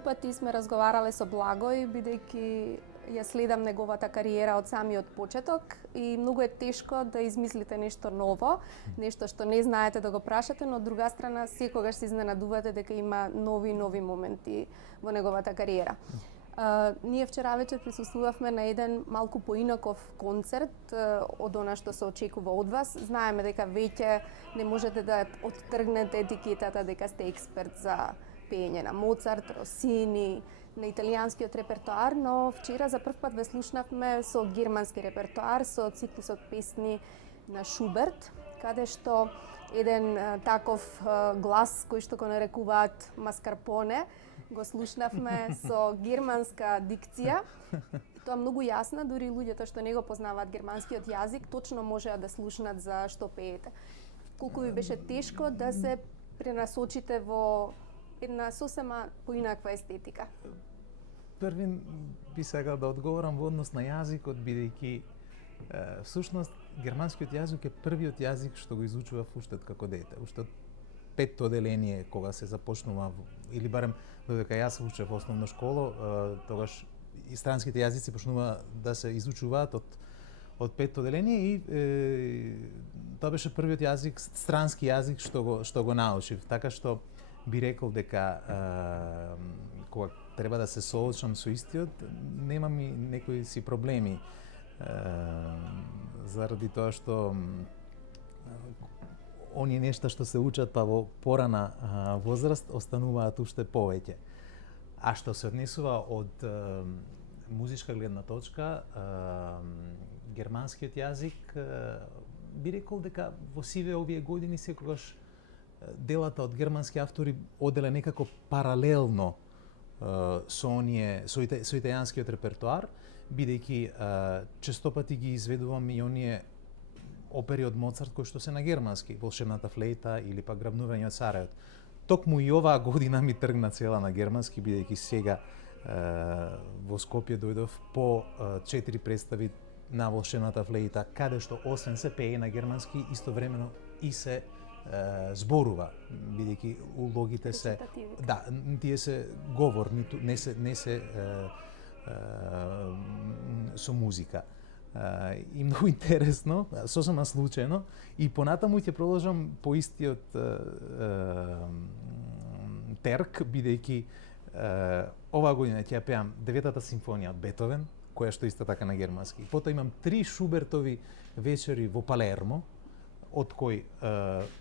многу пати сме разговарале со Благој, бидејќи ја следам неговата кариера од самиот почеток и многу е тешко да измислите нешто ново, нешто што не знаете да го прашате, но од друга страна секогаш се изненадувате дека има нови моменти во неговата кариера. Ние вчера вечер присуствувавме на еден малку поинаков концерт од она што се очекува од вас. Знаеме дека веќе не можете да оттргнете етикетата дека сте експерт за пеење на Моцарт, Росини, на италијанскиот репертоар, но вчера за прв пат ве слушнавме со германски репертоар, со циклусот песни на Шуберт, каде што еден таков глас кој што го нарекуваат маскарпоне, го слушнавме со германска дикција. Тоа многу јасна, дури луѓето што не го познаваат германскиот јазик, точно можеа да слушнат за што пеете. Колку ви беше тешко да се пренасочите во една сосема поинаква естетика? Првин би сакал да одговорам во однос на јазикот, бидејќи всушност германскиот јазик е првиот јазик што го изучував уште како дете. Уште од петто оделение кога се започнува, или барем додека јас учев основна школа, тогаш и странските јазици почнува да се изучуваат од петто оделение и тоа беше првиот јазик, странски јазик што го научив. Така што би рекол дека кога треба да се соочам со истиот, немам и некои си проблеми заради тоа што оние нешта што се учат па во порана возраст остануваат уште повеќе. А што се однесува од музичка гледна точка, германскиот јазик би рекол дека во сиве овие години секогаш делата од германски автори оделе некако паралелно со италијанскиот репертоар, бидејќи честопати ги изведувам и оние опери од Моцарт кои што се на германски, Волшебната флейта или пак Грабнување од царевот. Токму и оваа година ми тргна цела на германски, бидејќи сега во Скопје дојдов по 4 представи на Волшебната флейта, каде што освен се пее на германски, истовремено и се зборува, бидејќи улогите се тие се говор, не се со музика. И многу интересно, сосема случајно, и понатаму ќе продолжам по истиот терк, бидејќи оваа година ќе ја пеам 9-та симфонија од Бетовен, која што исто така на германски. Потоа имам 3 Шубертови вечери во Палермо, од кои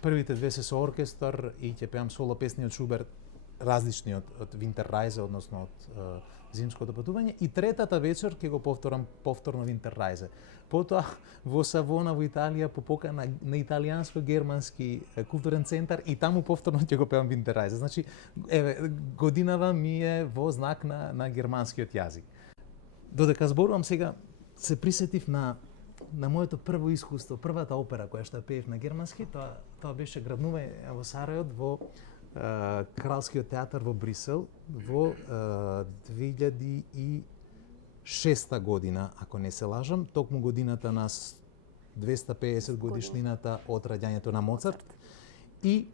првите 2 се со оркестар и ќе пеам соло песни од Шуберт, различни од Винтеррајзе, односно од Зимското патување, и третата вечер ќе го повторам повторно Винтеррајзе. Потоа во Савона во Италија по покана на италијанско-германски културен центар и таму повторно ќе го пеам Винтеррајзе. Значи, еве, годинава ми е во знак на германскиот јазик. Додека зборувам сега, се присетив на моето прво искуство, првата опера која што пеев на германски, тоа беше Грабнување во Сарајот во Кралскиот театар во Брисел во 2006 година, ако не се лажам, токму годината на 250 годишнината од раѓањето на Моцарт. И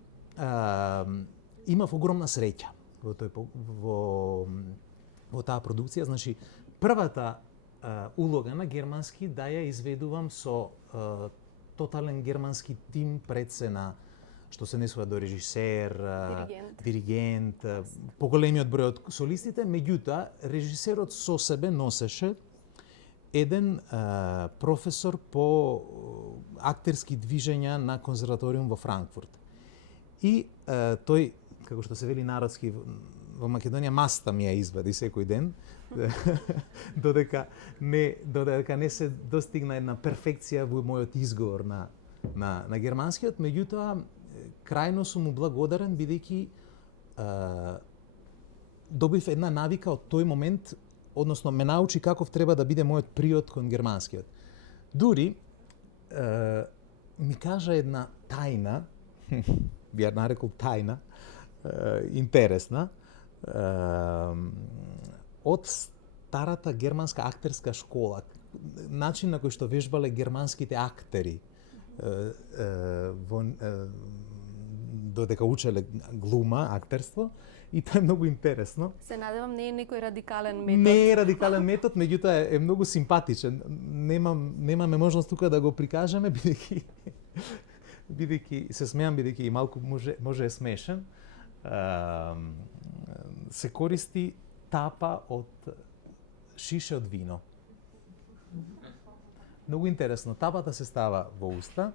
имав огромна среќа во таа продукција. Значи, првата улога на германски да ја изведувам со тотален германски тим пред сцена, што се несува до режисер, диригент, поголемиот број од солистите, меѓутоа режисерот со себе носеше еден професор по актерски движења на конзерваториум во Франкфурт. И тој, како што се вели народски во Македонија, маста ми ја извади секој ден, додека не се достигна една перфекција во мојот изговор на германскиот, меѓутоа крајно сум му благодарен, бидејќи добив една навика од тој момент, односно ме научи каков треба да биде мојот приод кон германскиот. Дури ми кажа една тајна, би ја нарекол тајна, интересна, од старата германска актерска школа, начин на кој што вежбале германските актери додека учеле глума, актерство, И тоа е многу интересно. Се надевам не е некој радикален метод. Не е радикален метод, меѓутоа е многу симпатичен. Немаме можност тука да го прикажеме, бидејќи се смеам, бидејќи и малку може е смешен. Се користи тапа од шише од вино. Многу интересно. Тапата се става во уста,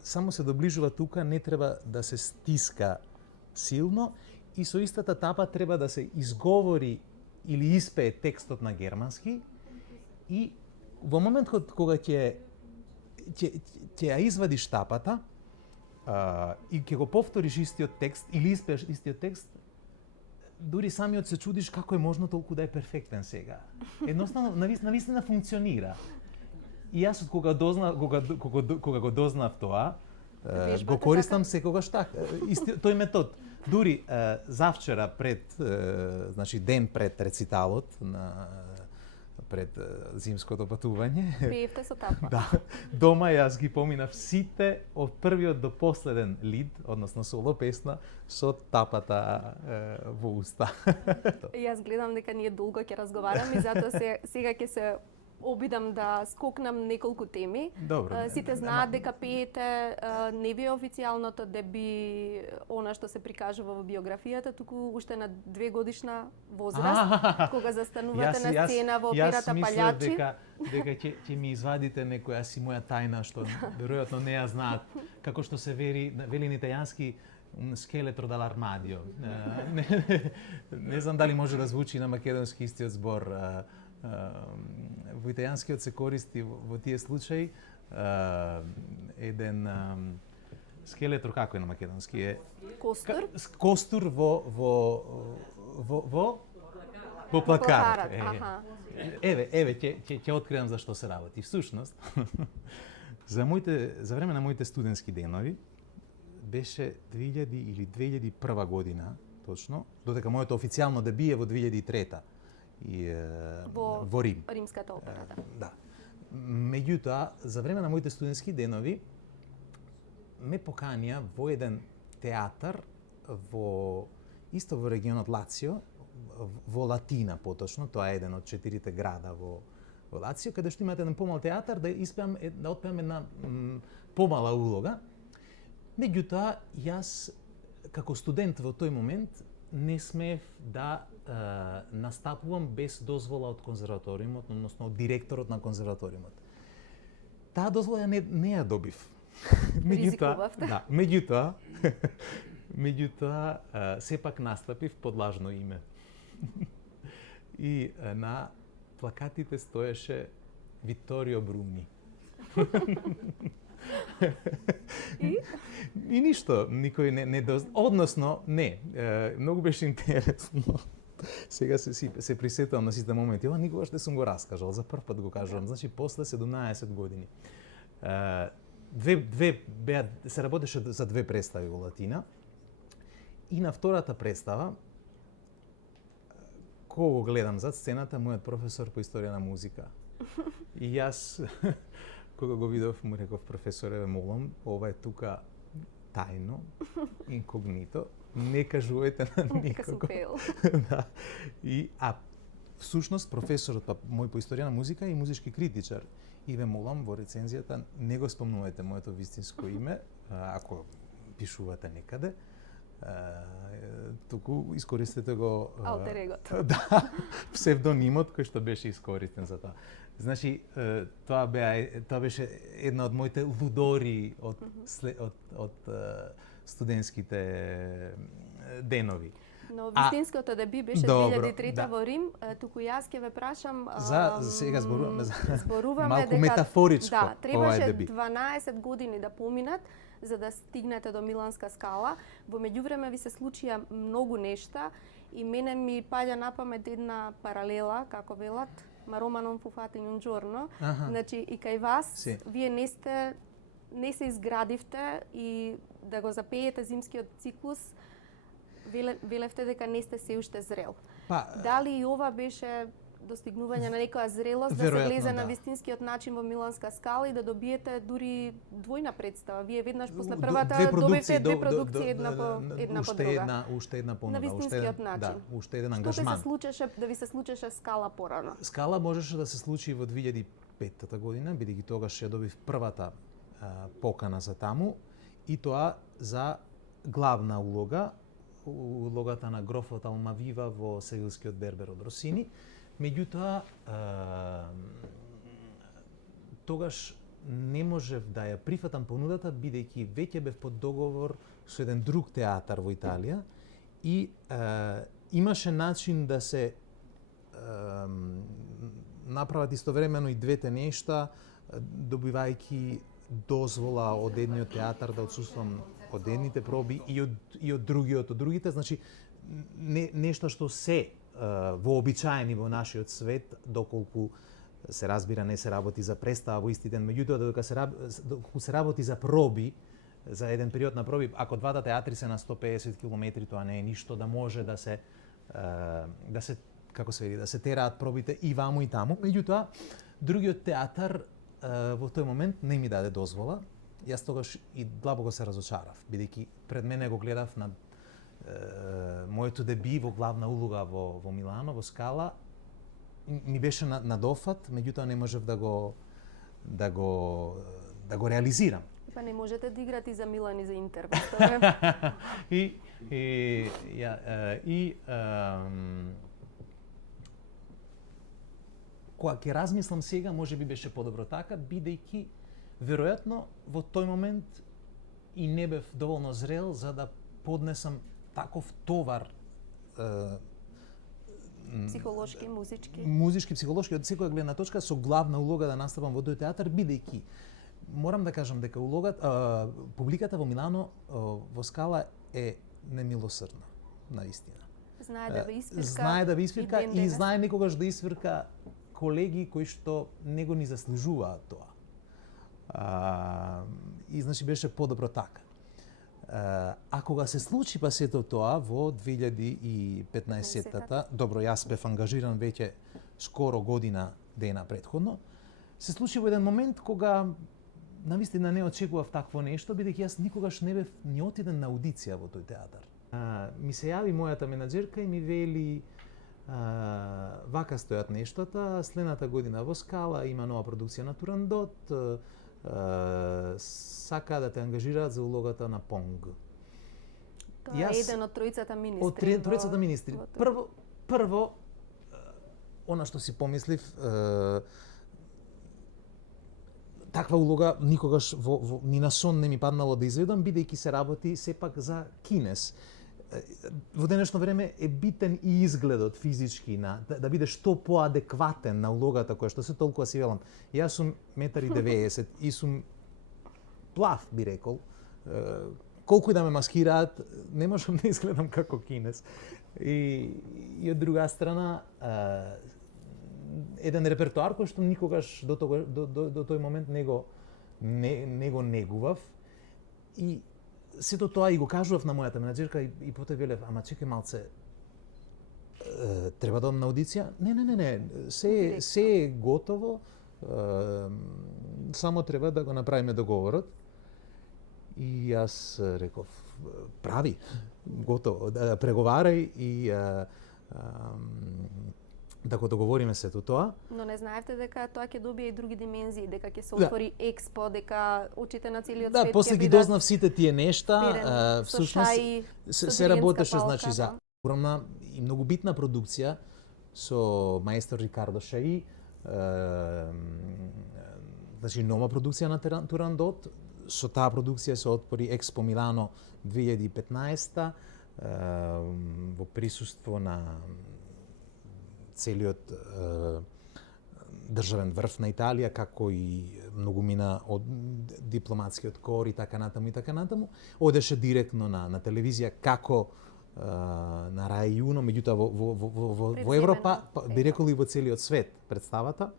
само се доближува тука, не треба да се стиска силно и со истата тапа треба да се изговори или испее текстот на германски и во момент кога ќе ја извадиш тапата и ќе го повториш истиот текст или испееш истиот текст, дури самиот се чудиш како е можно толку да е перфектен сега. Едноставно, навистина функционира. И јас кога го дознав тоа, го користам секогаш така. Тој метод. Дури завчера ден пред рециталот пред зимското патување. Пеевте со тапа. Да. Дома јас ги поминав сите од првиот до последен лид, односно соло песна, со тапата во уста. Јас гледам дека ние долго ќе разговараме и затоа сега ќе се обидам да скокнам неколку теми. Добро. Сите знаат дека пеете, не ви е официјалното деби она што се прикажува во биографијата, туку уште на 2 годишна возраст, кога застанувате на сцена во операта Палјачи. Дека ќе ми извадите некоја си моја тајна што веројатно не ја знаат, како што се вели на италијански un scheletro dall'armadio. Не знам дали може да звучи на македонски истиот збор. Во италијанскиот се користи во тие случаи еден скелетор, како е на македонски, е Костур. Костур во плакарот. Еве ќе откривам за што се работи. Всушност, за време на моите студентски денови беше 2000 или 2001 година, точно, додека моето официјално дебие во 2003 и во Рим. Римската опера, да. Меѓутоа, за време на моите студентски денови ме поканија во еден театар исто во регионот Лацио, во Латина поточно, тоа е еден од 4 града во Лацио, каде што имате еден помал театар да отпеам една помала улога. Меѓутоа, јас како студент во тој момент не смеев да настапувам без дозвола од конзерваториумот, односно од директорот на конзерваториумот. Таа дозвола не ја добив. Меѓутоа, сепак настапив под лажно име. И на плакатите стоеше Виторио Бруни. И ништо, никој не односно, многу беше интересно. Сега се присетувам на сите моменти, ова никогаш не сум го раскажал, за прв пат го кажувам, значи после 17 години. Се работеше за 2 представи во Латина и на втората представа, кога го гледам зад сцената, мојот професор по историја на музика. И јас, кога го видов, му реков, професоре, молам, ова е тука тајно, инкогнито, не кажувајте на никого. Да. Всушност, професорот мој по историја на музика и музички критичар. И ве молам во рецензијата, не го спомнувајте моето вистинско име, ако пишувате некаде, туку искористете го алтер егото. Да, псевдонимот кој што беше искористен за тоа. Значи, тоа беше една од моите лудори од студентските денови. Но вистинското деби беше 2003 во Рим, туку јас ќе ве прашам... Сега зборуваме малку метафоричко ова деби. Да, требаше 12 години да поминат за да стигнете до Миланска скала. Во меѓувреме ви се случија многу нешта и мене ми паѓа на памет една паралела, како велат, ma Roma non fu fatta in un giorno. Значи и кај вас, вие не се изградивте и да го запеете зимскиот циклус, велевте дека не сте се уште зрел. Дали и ова беше достигнување на некоја зрелост, да се Веројатно, влезе на да. вистинскиот начин во Миланска скала и да добиете дури двојна представа. Вие веднаш после Две првата продукции, добивте две продукции една по друга. Уште една понуда, На вистинскиот начин. Да, уште еден Што ангажман. се случеше да ви се случеше скала порано? Скала можеше да се случи во 2005 година, бидејќи тогаш ја добив првата покана за таму, и тоа за главна улога, улогата на грофот Алмавива во Сегилскиот бербер од Росини. Меѓутоа, тогаш не можев да ја прифатам понудата, бидејќи веќе бев под договор со еден друг театар во Италија и имаше начин да се направат истовремено и двете нешта, добивајќи дозвола од едниот театар да отсуствам од едните проби и од другиот од другите. Значи, нешто што се вообичаени во нашиот свет, доколку се разбира не се работи за представа во исти ден, меѓутоа доколку се работи за проби, за еден период на проби, ако двата театри се на 150 км, тоа не е ништо да може да се како се вели, да се тераат пробите и ваму и таму. Меѓутоа, другиот театар во тој момент не ми даде дозвола. Јас тогаш и длабоко се разочарав, бидејќи пред мене го гледав на моето деби во главна улога во Милано, во Скала. Ми беше на дофат, меѓутоа не можев да го реализирам. Па не можете да играте и за Милан и за Интер. Кога ќе размислам сега, може би беше подобро така, бидејќи веројатно во тој момент и не бев доволно зрел за да поднесам таков товар психолошки, музички, психолошки од секоја гледна точка, со главна улога да настапам во тој театар, бидејќи морам да кажам дека публиката во Милано во Скала е немилосрдна, наистина. Знае да ви испирка и знае некогаш да испирка колеги кои што не го ни заслужуваат тоа. И значи беше подобро така. А кога се случи па сето тоа во 2015-та, добро, јас бев ангажиран веќе скоро година дена претходно, се случи во еден момент кога навистина не очекував такво нешто, бидејќи јас никогаш не бев ни отиден на аудиција во тој театар. Ми се јави мојата менаџерка и ми вели вака стојат нештата, следната година во Скала има нова продукција на Турандот, сака да те ангажираат за улогата на Понг. Тоа е еден од тројцата министри. Од тројцата министри. Прво, она што си помислив, таква улога никогаш ни на сон не ми паднало да изведам, бидејќи се работи сепак за кинес. Во денешно време е битен и изгледот физички да биде што поадекватен на улогата која што се толкува си велам. Јас сум 1,90 и сум плав, би рекол. Колку и да ме маскираат, не можам да изгледам како кинес. И од друга страна, еден репертоар кој што никогаш до тој момент не го негував. И сето тоа и го кажував на мојата менаџерка и потоа велев, ама чекај малце, треба да одам на аудиција? Не, се е готово, само треба да го направиме договорот. И јас реков, прави, готово, преговарај и да го договориме сето тоа. Но не знаевте дека тоа ќе добие и други димензии, дека ќе се отвори експо, дека очите на целиот свет ќе бидат. Да, после ги дознав сите тие нешта, всушност се работеше значи за огромна и многу битна продукција со маестор Рикардо Шаи, значи нова продукција на Турандот. Со таа продукција се отвори Експо Милано 2015 во присуство на целиот државен врв на Италија, како и многумина од дипломатскиот кор и така натаму. Одеше директно на телевизија како на Рај Јуно, меѓутоа во Европа, би рекол и во целиот свет представата.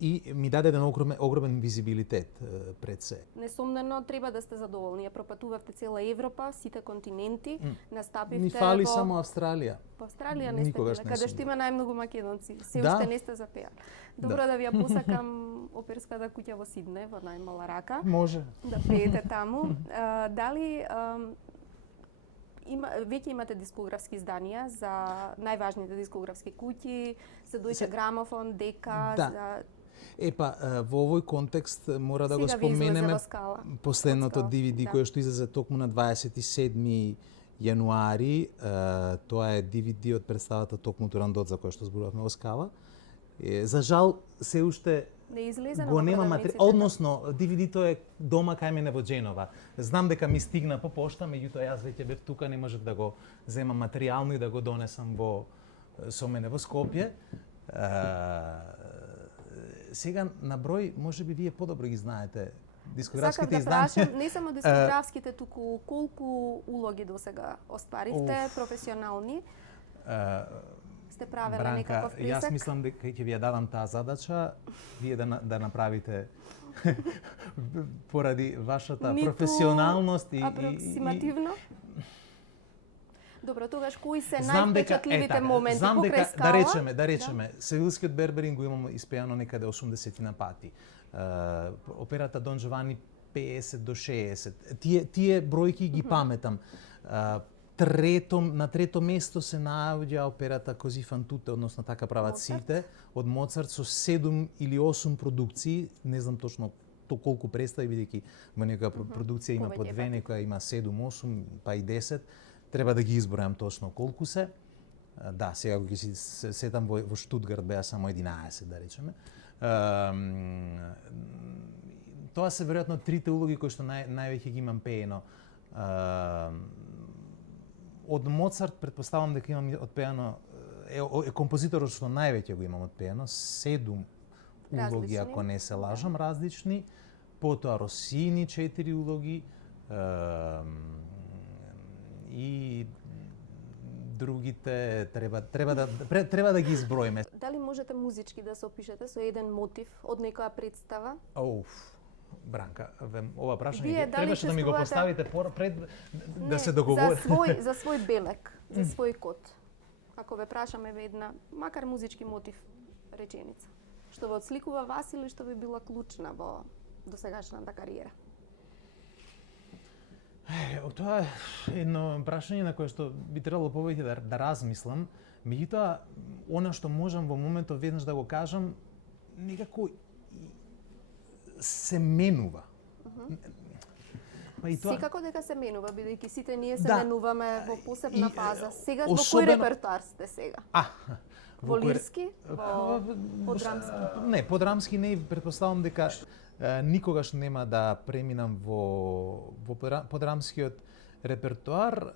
и ми даде еден огромен визибилитет пред се. Несомнено треба да сте задоволни. Ја пропатувавте цела Европа, сите континенти, настапивте Ни фали во... само Австралија. Во Австралија не сте Никогаш биле, не каде сум што има најмногу македонци. Се Да. уште не сте запеали. Добро да ви ја посакам оперската куќа во Сидне, во најмала рака. Може. Да пеете таму. Дали веќе имате дискографски изданија за најважните дискографски куќи, за Deutsche Grammophon, Дека, Да. за Епа, во овој контекст мора да го Сега ви излезе споменеме во Скала. последното Од Скала, DVD да. кое што излезе токму на 27 јануари. Тоа е DVD од представата токму Турандот за која што зборувавме во Скала. За жал, се уште Не излезе го на нема продавниците. односно DVD-то е дома кај мене во Дженова. Знам дека ми стигна по пошта, меѓутоа јас веќе бев тука, не можев да го земам материјално и да го донесам со мене во Скопје. Сега на број, можеби вие подобро ги знаете дискографските Сакав да изданија. прашам, не само дискографските, туку колку улоги досега остваривте, професионални, сте правеле Бранка, некаков јас пресек? мислам дека ќе ви ја дадам таа задача, вие да направите поради вашата Ниту професионалност и апроксимативно? Добро, тогаш кои се Знам дека највпечатливите моменти знам покрај дека Скала? да речеме, Севилскиот Берберин го имам испеано некаде 80 на пати. Операта Дон Джовани 50 до 60. Тие бројки ги паметам. На трето место се наоѓа операта Кози фан туте, односно Така прават Моцарт. сите, од Моцарт со 7 или 8 продукции, не знам точно колку представи, бидејќи во некоја продукција има по Повеќе две, пати. некоја има 7, 8, па и 10. Треба да ги избројам точно колку се. Да, сега го си сетам во Штутгарт беа само 11, да речеме. Тоа се веројатно трите улоги кои што највеќе ги имам пеено. Од Моцарт претпоставам дека имам одпеано е композиторот што највеќе го имам одпеано, 7 улоги, Различни. ако не се лажам, различни. Потоа Росини 4 улоги. И другите треба да ги изброиме. Дали можете музички да се опишете со еден мотив од некоја представа? Бранка, ова Вие прашање дали требаше да ми го чувствувате- поставите пред да Не, се договори. За свој белек, за свој код. Ако ве прашаме една, макар музички мотив, реченица, што ве отсликува вас или што ви била клучна во досегашната кариера? Тоа е едно прашање на кое што би требало повеќе да размислам. Меѓутоа, она што можам во моментот веднаш да го кажам, некако се менува. Па и тоа Секако дека се менува, бидејќи сите ние се Да. менуваме во посебна И, фаза. Сега во кој особено- репертоар сте сега? во Во кој- лирски? Во подрамски? Не, подрамски не, претпоставам дека никогаш нема да преминам во подрамскиот репертоар.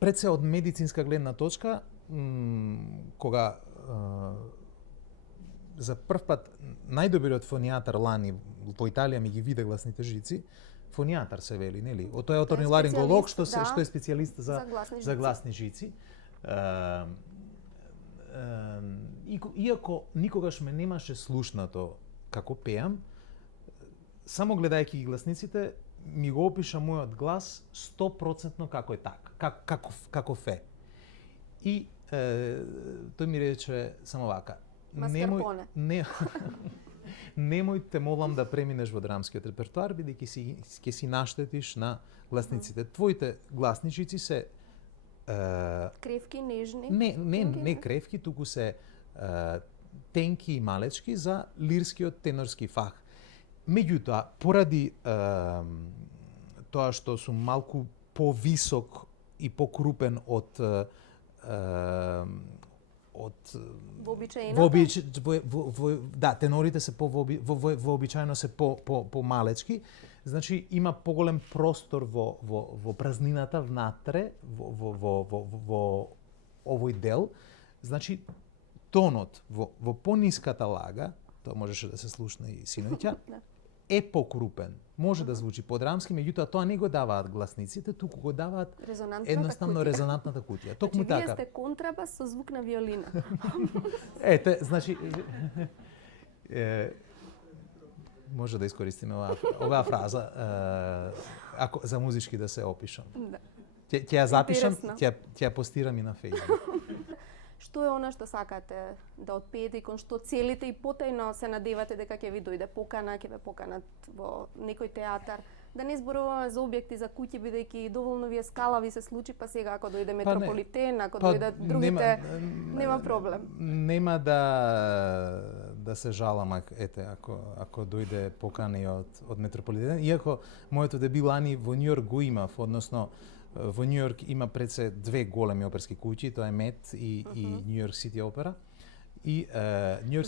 Пред се од медицинска гледна точка, кога за прв пат најдобриот фонијатар лани во Италија ми ги виде гласните жици, фонијатар се вели, нели? Тоа е оториноларинголог што специјалист, што е специјалист за гласни за жици. гласни жици. Иако никогаш ме немаше слушнато како пеам, само гледајќи ги гласниците, ми го опиша мојот глас 100% како е така, каков е. И тој ми рече само вака, Маскарпоне. немој те молам да преминеш во драмскиот репертоар, бидејќи ќе си наштетиш на гласниците. Твоите гласничици се Кревки, нежни? не кревки, туку се тенки и малечки за лирскиот тенорски фах. Меѓутоа, поради тоа што сум малку повисок и покрупен од Вообичаеното? да, тенорите се вообичаено се помалечки, значи има поголем простор во празнината внатре во овој дел. Значи тонот во пониската лага, тоа можеше да се слушне и синоќа, Да. е покрупен. Може да звучи подрамски, меѓутоа тоа не го даваат гласниците, туку го даваат едноставно резонантната кутија. Токму така. така. Вие сте контрабас со звук на виолина. Ете, значи може да искористиме оваа фраза ако за музички да се опишам. Да. Ќе ја запишам, ќе ја постирам и на Facebook. Што е она што сакате да отпеете и кон што целите и потајно се надевате дека ќе ви дојде покана, ќе ве поканат во некој театар? Да не зборуваме за објекти, за куќи, бидејќи доволно ви е скалави се случи, па сега ако дојде Метрополитен, ако дојдат другите, нема проблем. Нема да се жалам, ако дојде покана и од Метрополитен, иако моето дебют лани во Њујорк го имав, односно во Њујорк има пред се две големи оперски куќи, тоа е Мет и Њујорк Сити опера. И Њујорк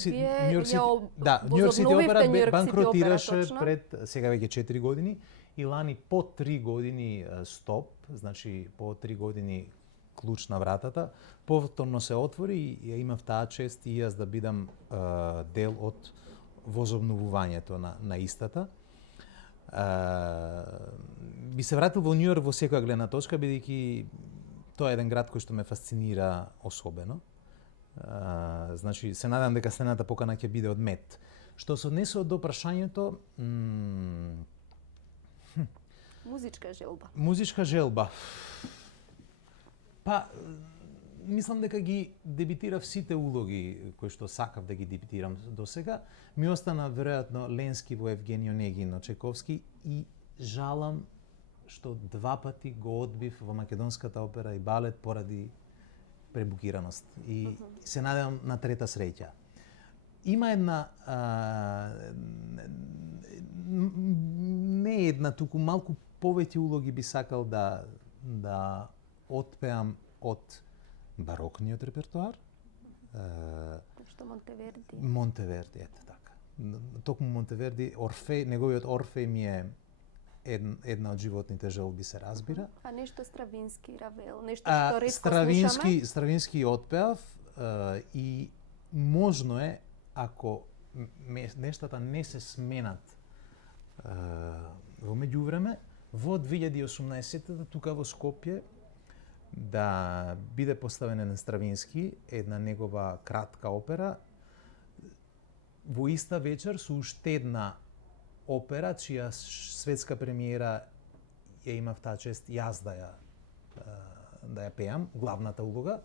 Сити опера банкротираше пред сега веќе 4 години и лани по 3 години стоп, значи по 3 години клуч на вратата, повторно се отвори и ја имав таа чест и јас да бидам дел од возобновувањето на истата. Би се вратил во Њујорк во секоја гледна точка, бидејќи тоа е еден град кој што ме фасцинира особено. Значи, се надам дека следната покана ќе биде од Мет. Што се однесува до прашањето... Музичка желба. Музичка желба. Па, мислам дека ги дебитирав сите улоги кои што сакав да ги дебитирам до сега. Ми остана веројатно Ленски во Евгениј Онегин од Чайковски и жалам што 2 пати го одбив во македонската опера и балет поради пребукираност. И се надевам на трета среќа. Има една не една, туку малку повеќе улоги би сакал да отпеам од барокниот репертоар. Што Монтеверди. Монтеверди, ете така. Токму Монтеверди, Орфеј, неговиот Орфеј ми е една од животните желби, се разбира. А нешто Стравински, Равел, нешто што ретко слушаме? Стравински отпеав и можно е, ако нештата не се сменат во меѓувреме, во 2018 тука во Скопје да биде поставен на Стравински една негова кратка опера во иста вечер со уште една опера чија светска премиера ја имав таа чест јас да ја пеам, главната улога.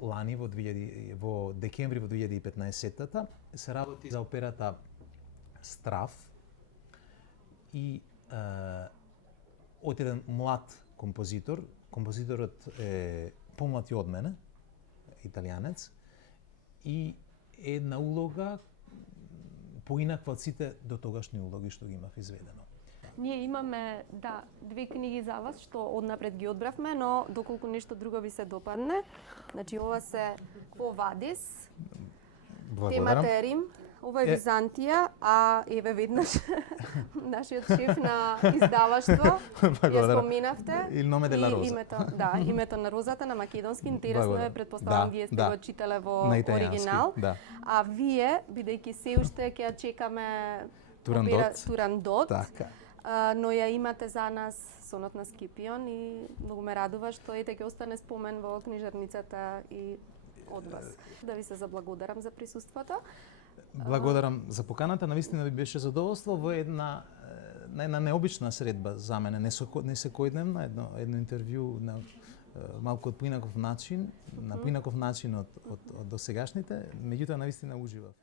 Лани во декември во 2015-та се работи за операта Страф и од еден млад композитор. Композиторот е помлад и од мене, италијанец, и една улога поинаква од сите дотогашни улоги што ги имав изведено. Ние имаме, да, 2 книги за вас, што однапред ги одбравме, но доколку нешто друго ви се допадне, значи ова се Quo Vadis, темата е Рим, ова е Византија, а еве веднаш нашиот шеф на издаваштво ја споминавте. Il nome della rosa. Името на розата на македонски, интересно е, претпоставам вие сте го читале во оригинал. А вие, бидејќи се уште ќе ја чекаме Турандот, но ја имате за нас Сонот на Скипион и многу ме радува што ете ќе остане спомен во книжарницата и од вас. Да ви се заблагодарам за присуството. Благодарам за поканата, навистина би беше задоволство во една необична средба за мене, не секојдневна, едно интервју на малку од поинаков начин, на поинаков начин од досегашните, меѓутоа навистина уживав.